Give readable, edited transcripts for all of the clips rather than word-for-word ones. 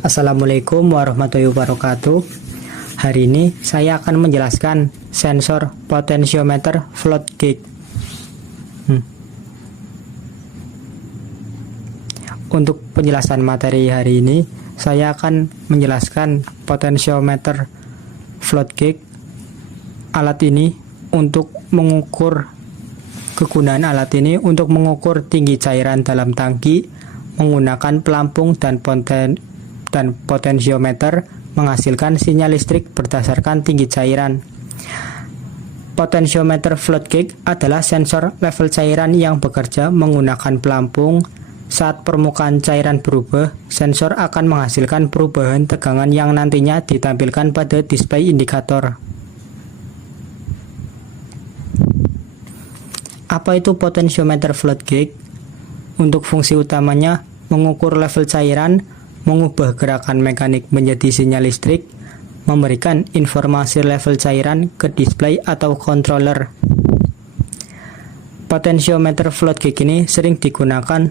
Assalamualaikum warahmatullahi wabarakatuh. Hari ini saya akan menjelaskan sensor potentiometer float gauge. Untuk penjelasan materi hari ini, saya akan menjelaskan potentiometer float gauge. Alat ini untuk mengukur kegunaan alat ini untuk mengukur tinggi cairan dalam tangki menggunakan pelampung dan potentiometer menghasilkan sinyal listrik berdasarkan tinggi cairan. Potentiometer float gauge adalah sensor level cairan yang bekerja menggunakan pelampung. Saat permukaan cairan berubah, sensor akan menghasilkan perubahan tegangan yang nantinya ditampilkan pada display indikator. Apa itu potentiometer float gauge? Untuk fungsi utamanya mengukur level cairan, mengubah gerakan mekanik menjadi sinyal listrik, memberikan informasi level cairan ke display atau controller. Potentiometer float gauge ini sering digunakan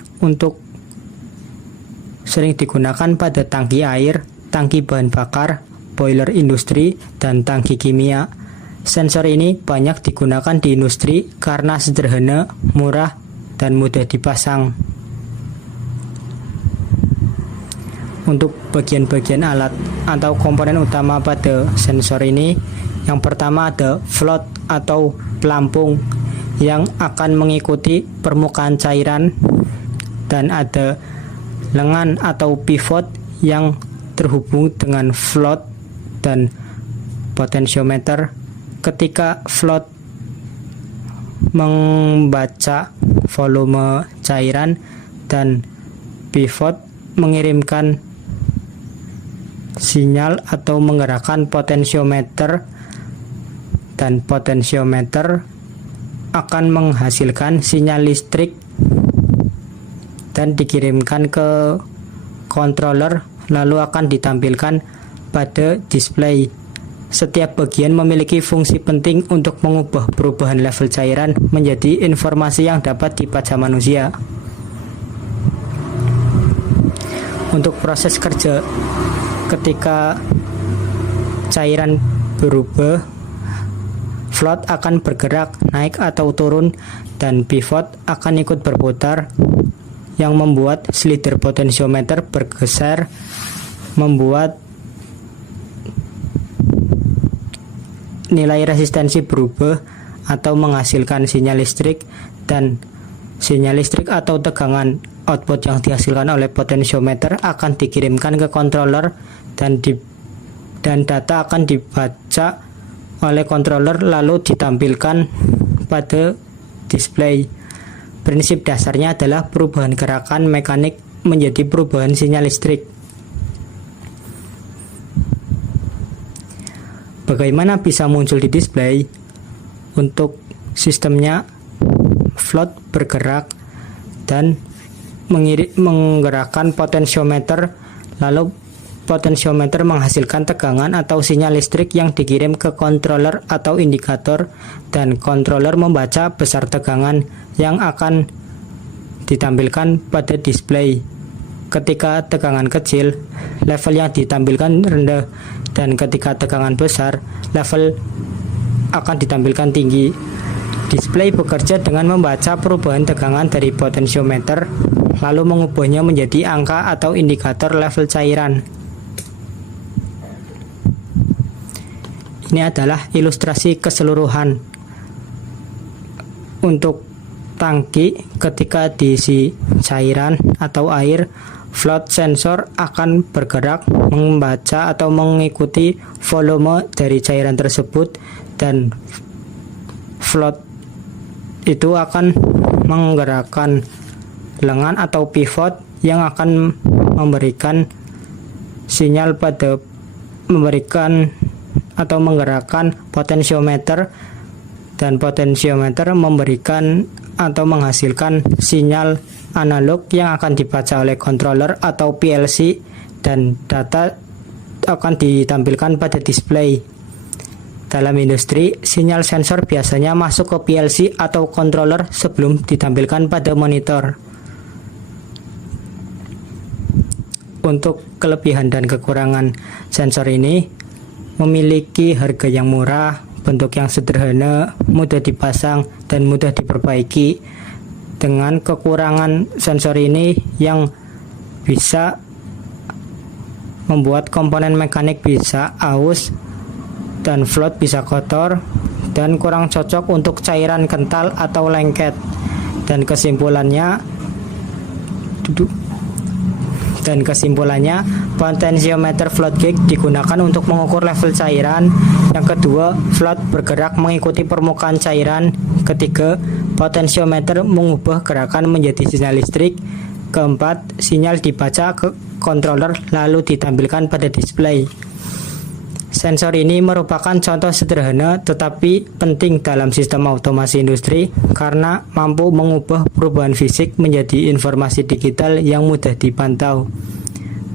pada tangki air, tangki bahan bakar, boiler industri, dan tangki kimia. Sensor ini banyak digunakan di industri karena sederhana, murah, dan mudah dipasang. Untuk bagian-bagian alat atau komponen utama pada sensor ini, yang pertama ada float atau pelampung yang akan mengikuti permukaan cairan, dan ada lengan atau pivot yang terhubung dengan float dan potentiometer. Ketika float membaca volume cairan dan pivot mengirimkan sinyal atau menggerakkan potentiometer, dan potentiometer akan menghasilkan sinyal listrik dan dikirimkan ke controller lalu akan ditampilkan pada display. Setiap bagian memiliki fungsi penting untuk mengubah perubahan level cairan menjadi informasi yang dapat dibaca manusia. Untuk proses kerja, ketika cairan berubah, float akan bergerak naik atau turun dan pivot akan ikut berputar, yang membuat slider potentiometer bergeser, membuat nilai resistensi berubah atau menghasilkan sinyal listrik, dan sinyal listrik atau tegangan output yang dihasilkan oleh potentiometer akan dikirimkan ke controller dan data akan dibaca oleh controller lalu ditampilkan pada display. Prinsip dasarnya adalah perubahan gerakan mekanik menjadi perubahan sinyal listrik. Bagaimana bisa muncul di display? Untuk sistemnya, float bergerak dan menggerakkan potentiometer, lalu potentiometer menghasilkan tegangan atau sinyal listrik yang dikirim ke controller atau indikator, dan controller membaca besar tegangan yang akan ditampilkan pada display. Ketika tegangan kecil, level yang ditampilkan rendah, dan ketika tegangan besar, level akan ditampilkan tinggi. Display bekerja dengan membaca perubahan tegangan dari potentiometer, lalu mengubahnya menjadi angka atau indikator level cairan. Ini adalah ilustrasi keseluruhan. Untuk tangki, ketika diisi cairan atau air, float sensor akan bergerak membaca atau mengikuti volume dari cairan tersebut, dan float itu akan menggerakkan lengan atau pivot yang akan memberikan sinyal pada menggerakkan potentiometer, dan potentiometer memberikan atau menghasilkan sinyal analog yang akan dibaca oleh controller atau PLC, dan data akan ditampilkan pada display. Dalam industri, sinyal sensor biasanya masuk ke PLC atau controller sebelum ditampilkan pada monitor. Untuk kelebihan dan kekurangan sensor ini memiliki harga yang murah, bentuk yang sederhana, mudah dipasang, dan mudah diperbaiki. Dengan kekurangan sensor ini yang bisa membuat komponen mekanik bisa aus dan float bisa kotor dan kurang cocok untuk cairan kental atau lengket. Dan kesimpulannya, potensiometer float gauge digunakan untuk mengukur level cairan. Yang kedua, float bergerak mengikuti permukaan cairan. Ketiga, potensiometer mengubah gerakan menjadi sinyal listrik. Keempat, sinyal dibaca ke controller lalu ditampilkan pada display. Sensor ini merupakan contoh sederhana tetapi penting dalam sistem otomasi industri karena mampu mengubah perubahan fisik menjadi informasi digital yang mudah dipantau.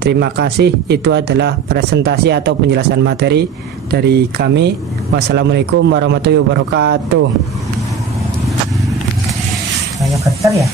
Terima kasih, itu adalah presentasi atau penjelasan materi dari kami. Wassalamualaikum warahmatullahi wabarakatuh. Ayo getar ya.